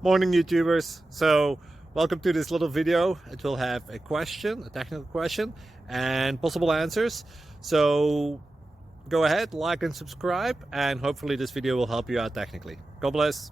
Morning YouTubers. So welcome to this little video. It will have a question, a technical question, and possible answers. So go ahead, like and subscribe, and hopefully this video will help you out technically. God bless.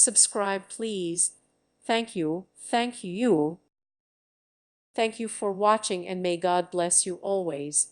Subscribe, please. Thank you. Thank you. Thank you for watching, and may God bless you always.